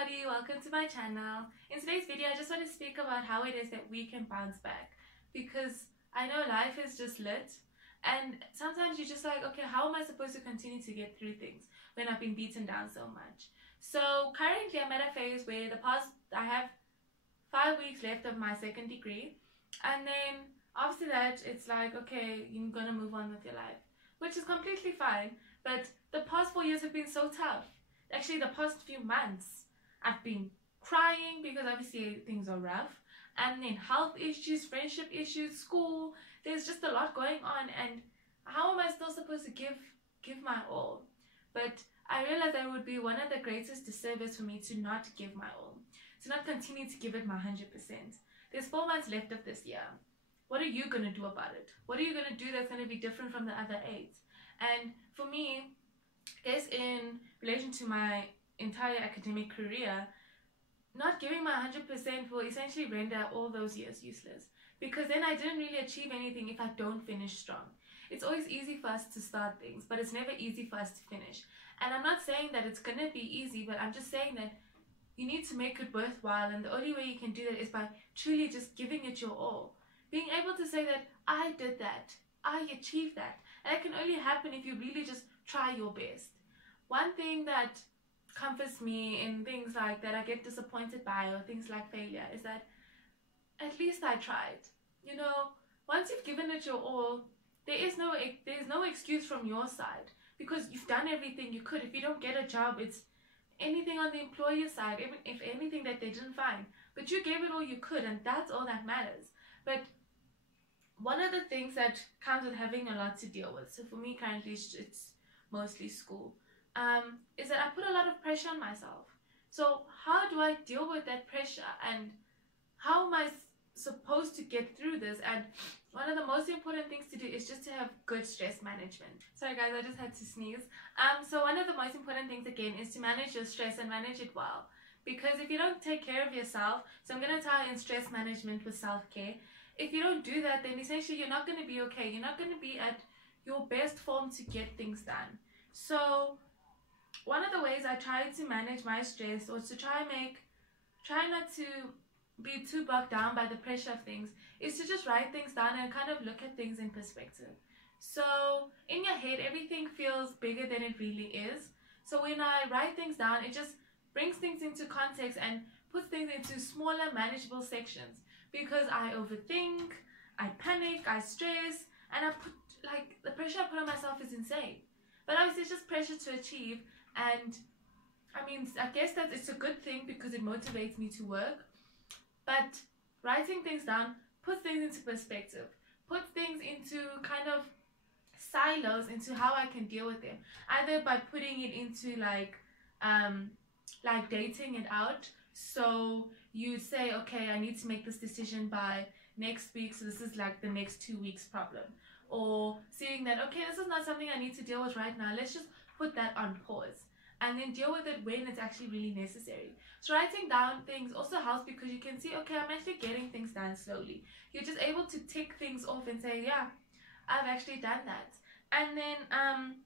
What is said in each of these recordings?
everybody, welcome to my channel. In today's video I just want to speak about how it is that we can bounce back, because I know life is just lit and sometimes you're just like, okay, how am I supposed to continue to get through things when I've been beaten down so much? So currently I'm at a phase where I have 5 weeks left of my second degree, and then after that it's like, okay, you're gonna move on with your life, which is completely fine. But the past 4 years have been so tough. Actually, the past few months I've been crying because obviously things are rough, and then health issues, friendship issues, school. There's just a lot going on, and how am I still supposed to give my all? But I realized that it would be one of the greatest disservice for me to not give my all, to not continue to give it my 100%. There's 4 months left of this year. What are you going to do about it? What are you going to do that's going to be different from the other 8? And for me, I guess in relation to my entire academic career, not giving my 100% will essentially render all those years useless, because then I didn't really achieve anything if I don't finish strong. It's always easy for us to start things, but it's never easy for us to finish. And I'm not saying that it's gonna be easy, but I'm just saying that you need to make it worthwhile, and the only way you can do that is by truly just giving it your all. Being able to say that I did that, I achieved that. And it can only happen if you really just try your best. One thing that comforts me in things like that I get disappointed by, or things like failure, is that at least I tried. You know, once you've given it your all, there's no excuse from your side, because you've done everything you could. If you don't get a job, it's anything on the employer side, even if anything that they didn't find. But you gave it all you could, and that's all that matters. But one of the things that comes with having a lot to deal with, so for me currently it's mostly school, is that I put a lot of pressure on myself. So how do I deal with that pressure, and how am I supposed to get through this? And one of the most important things to do is just to have good stress management. Sorry guys, I just had to sneeze. So one of the most important things again is to manage your stress and manage it well. Because if you don't take care of yourself, so I'm going to tie in stress management with self-care. If you don't do that, then essentially you're not going to be okay. You're not going to be at your best form to get things done. So one of the ways I try to manage my stress, or to try not to be too bogged down by the pressure of things, is to just write things down and kind of look at things in perspective. So in your head, everything feels bigger than it really is. So when I write things down, it just brings things into context and puts things into smaller, manageable sections. Because I overthink, I panic, I stress, and the pressure I put on myself is insane. But obviously it's just pressure to achieve, and I mean, I guess that it's a good thing because it motivates me to work. But writing things down puts things into perspective, puts things into kind of silos into how I can deal with them. Either by putting it into like dating it out. So you say, okay, I need to make this decision by next week, so this is like the next 2 weeks problem. Or seeing that, okay, this is not something I need to deal with right now, let's just put that on pause, and then deal with it when it's actually really necessary. So writing down things also helps, because you can see, okay, I'm actually getting things done slowly. You're just able to tick things off and say, yeah, I've actually done that. And then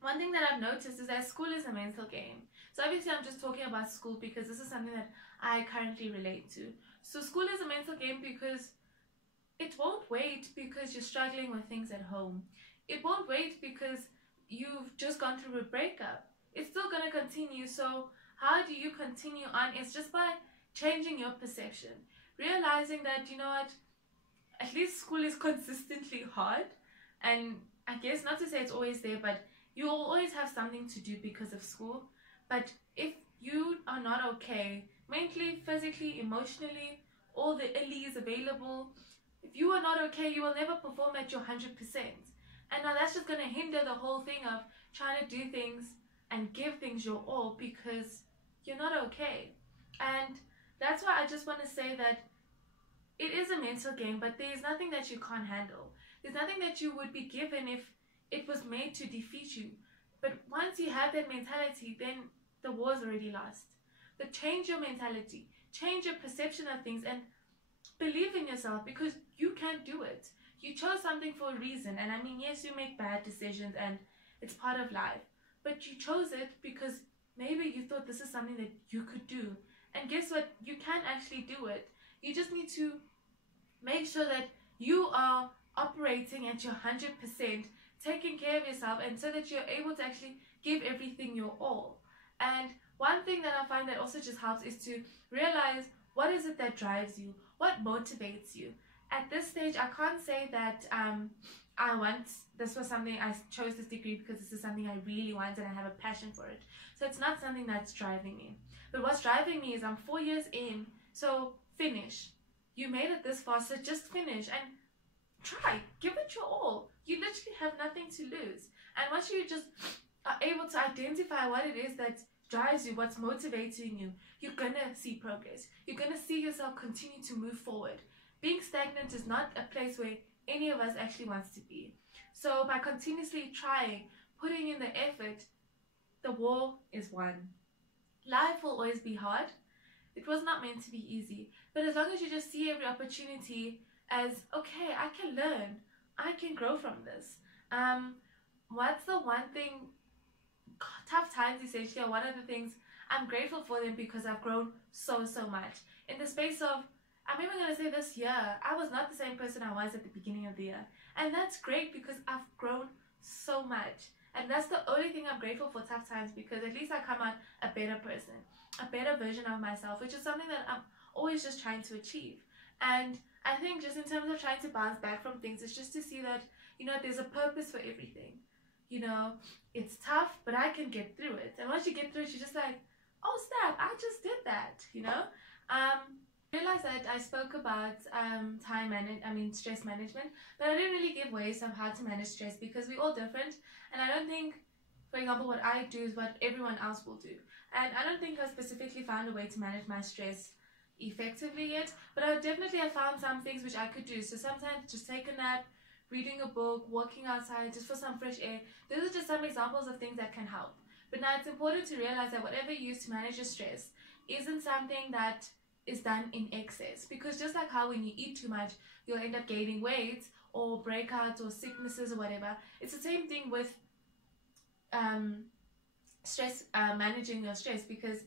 one thing that I've noticed is that school is a mental game. So obviously I'm just talking about school because this is something that I currently relate to. So school is a mental game because it won't wait because you're struggling with things at home. It won't wait because you've just gone through a breakup. It's still going to continue. So how do you continue on? It's just by changing your perception. Realizing that, you know what, at least school is consistently hard. And I guess not to say it's always there, but you will always have something to do because of school. But if you are not okay, mentally, physically, emotionally, all the illies available, if you are not okay, you will never perform at your 100%. And now that's just going to hinder the whole thing of trying to do things and give things your all, because you're not okay. And that's why I just want to say that it is a mental game, but there is nothing that you can't handle. There's nothing that you would be given if it was made to defeat you. But once you have that mentality, then the war's already lost. But change your mentality, change your perception of things, and believe in yourself, because you can do it. You chose something for a reason, and I mean, yes, you make bad decisions and it's part of life, but you chose it because maybe you thought this is something that you could do. And guess what? You can actually do it. You just need to make sure that you are operating at your 100%, taking care of yourself, and so that you're able to actually give everything your all. And one thing that I find that also just helps is to realize, what is it that drives you? What motivates you? At this stage, I can't say that this was something, I chose this degree because this is something I really want and I have a passion for it. So it's not something that's driving me. But what's driving me is I'm 4 years in, so finish. You made it this far, so just finish and try. Give it your all. You literally have nothing to lose. And once you just are able to identify what it is that drives you, what's motivating you, you're gonna see progress. You're gonna see yourself continue to move forward. Being stagnant is not a place where any of us actually wants to be. So by continuously trying, putting in the effort, the war is won. Life will always be hard. It was not meant to be easy. But as long as you just see every opportunity as, okay, I can learn, I can grow from this. What's the one thing, tough times essentially are one of the things I'm grateful for them, because I've grown so much. In the space of, I'm even going to say this year, I was not the same person I was at the beginning of the year. And that's great because I've grown so much. And that's the only thing I'm grateful for, tough times, because at least I come out a better person, a better version of myself, which is something that I'm always just trying to achieve. And I think just in terms of trying to bounce back from things, it's just to see that, you know, there's a purpose for everything. You know, it's tough, but I can get through it. And once you get through it, you're just like, oh snap, I just did that, you know? I realized that I spoke about stress management, but I didn't really give ways of how to manage stress, because we're all different. And I don't think, for example, what I do is what everyone else will do. And I don't think I specifically found a way to manage my stress effectively yet, but I definitely have found some things which I could do. So sometimes just take a nap, reading a book, walking outside just for some fresh air. Those are just some examples of things that can help. But now it's important to realize that whatever you use to manage your stress isn't something that is done in excess, because just like how when you eat too much you'll end up gaining weight or breakouts or sicknesses or whatever, it's the same thing with stress, managing your stress, because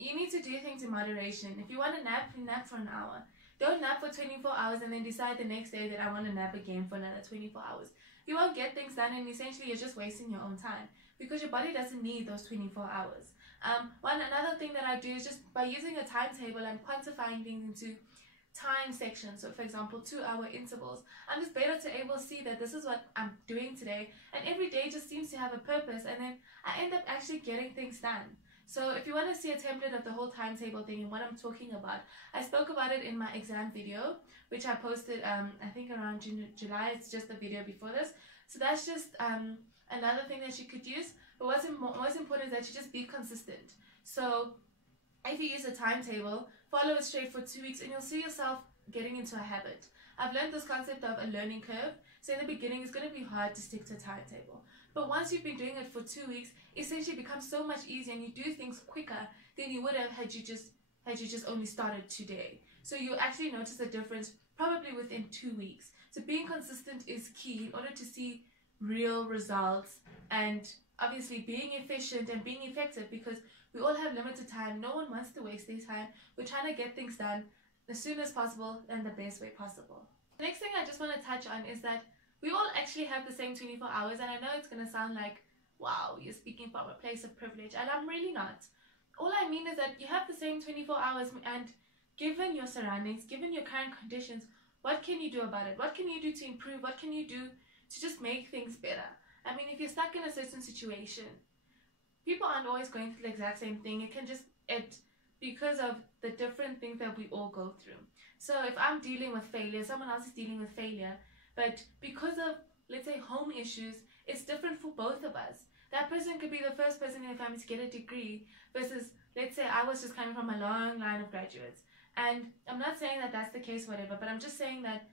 you need to do things in moderation. If you want to nap, you nap for an hour. Don't nap for 24 hours and then decide the next day that I want to nap again for another 24 hours. You won't get things done, and essentially you're just wasting your own time, because your body doesn't need those 24 hours. Another thing that I do is just by using a timetable and quantifying things into time sections. So for example, 2-hour intervals. I'm just better to able to see that this is what I'm doing today, and every day just seems to have a purpose, and then I end up actually getting things done. So if you want to see a template of the whole timetable thing and what I'm talking about, I spoke about it in my exam video, which I posted I think around July. It's just the video before this. So that's just another thing that you could use. But what's most important is that you just be consistent. So if you use a timetable, follow it straight for 2 weeks and you'll see yourself getting into a habit. I've learned this concept of a learning curve. So in the beginning, it's going to be hard to stick to a timetable. But once you've been doing it for 2 weeks, essentially it becomes so much easier, and you do things quicker than you would have had you just only started today. So you'll actually notice a difference probably within 2 weeks. So being consistent is key in order to see real results, and obviously being efficient and being effective, because we all have limited time. No one wants to waste their time. We're trying to get things done as soon as possible and the best way possible. The next thing I just want to touch on is that we all actually have the same 24 hours, and I know it's going to sound like, wow, you're speaking from a place of privilege, and I'm really not. All I mean is that you have the same 24 hours, and given your surroundings, given your current conditions, what can you do about it? What can you do to improve? What can you do to just make things better? I mean, if you're stuck in a certain situation, people aren't always going through the exact same thing. It can just, because of the different things that we all go through. So if I'm dealing with failure, someone else is dealing with failure, but because of, let's say, home issues, it's different for both of us. That person could be the first person in the family to get a degree versus, let's say, I was just coming from a long line of graduates. And I'm not saying that that's the case, whatever, but I'm just saying that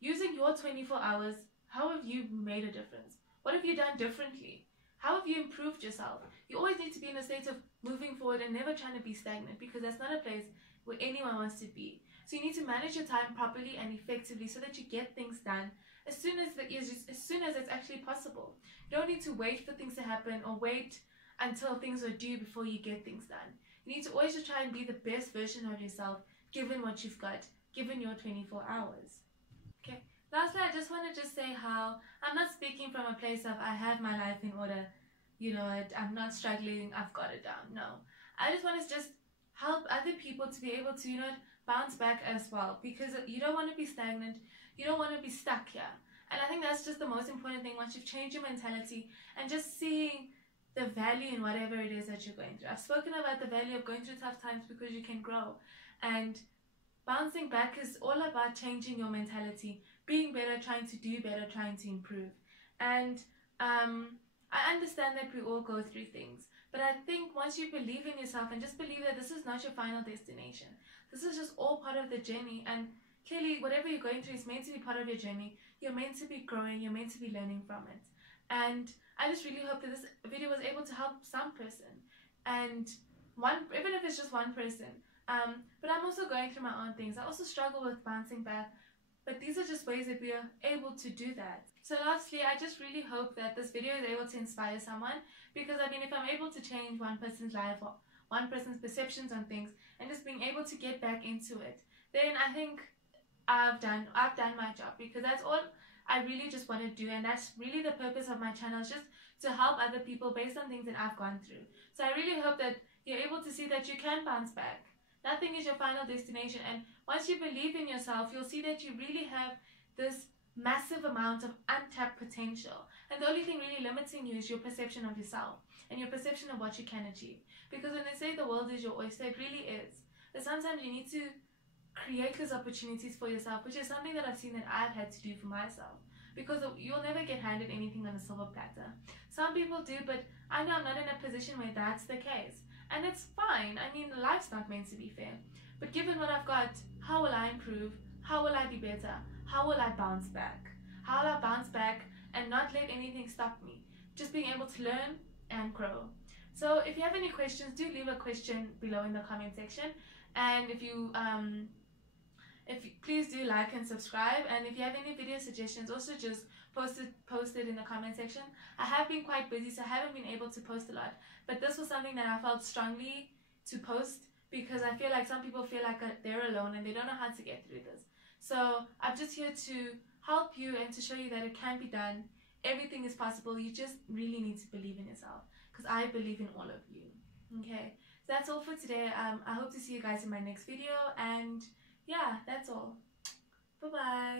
using your 24 hours, how have you made a difference? What have you done differently? How have you improved yourself? You always need to be in a state of moving forward and never trying to be stagnant, because that's not a place where anyone wants to be. So you need to manage your time properly and effectively so that you get things done as soon as it's actually possible. You don't need to wait for things to happen or wait until things are due before you get things done. You need to always just try and be the best version of yourself given what you've got, given your 24 hours. Okay. Lastly, I just want to just say how I'm not speaking from a place of I have my life in order, I'm not struggling, I've got it down. No. I just want to just help other people to be able to, bounce back as well, because you don't want to be stagnant, you don't want to be stuck here. And I think that's just the most important thing once you've changed your mentality and just seeing the value in whatever it is that you're going through. I've spoken about the value of going through tough times because you can grow. And bouncing back is all about changing your mentality, being better, trying to do better, trying to improve. And I understand that we all go through things, but I think once you believe in yourself and just believe that this is not your final destination, this is just all part of the journey. And clearly, whatever you're going through is meant to be part of your journey. You're meant to be growing, you're meant to be learning from it. And I just really hope that this video was able to help some person, and even if it's just one person. But I'm also going through my own things. I also struggle with bouncing back, but these are just ways that we are able to do that. So lastly, I just really hope that this video is able to inspire someone, because if I'm able to change one person's life or one person's perceptions on things and just being able to get back into it, then I think I've done my job, because that's all I really just want to do. And that's really the purpose of my channel, is just to help other people based on things that I've gone through. So I really hope that you're able to see that you can bounce back. Nothing is your final destination, and once you believe in yourself, you'll see that you really have this massive amount of untapped potential, and the only thing really limiting you is your perception of yourself and your perception of what you can achieve. Because when they say the world is your oyster, it really is. But sometimes you need to create those opportunities for yourself, which is something that I've seen that I've had to do for myself, because you'll never get handed anything on a silver platter. Some people do, but I know I'm not in a position where that's the case, and it's fine. Life's not meant to be fair, but given what I've got, how will I improve? How will I be better? How will I bounce back? How will I bounce back and not let anything stop me? Just being able to learn and grow. So if you have any questions, do leave a question below in the comment section, and if you please do like and subscribe. And if you have any video suggestions, also just post it in the comment section. I have been quite busy, so I haven't been able to post a lot, but this was something that I felt strongly to post, because I feel like some people feel like they're alone and they don't know how to get through this. So I'm just here to help you and to show you that it can be done. Everything is possible. You just really need to believe in yourself, because I believe in all of you. Okay, so that's all for today. I hope to see you guys in my next video, and yeah, that's all. Bye bye.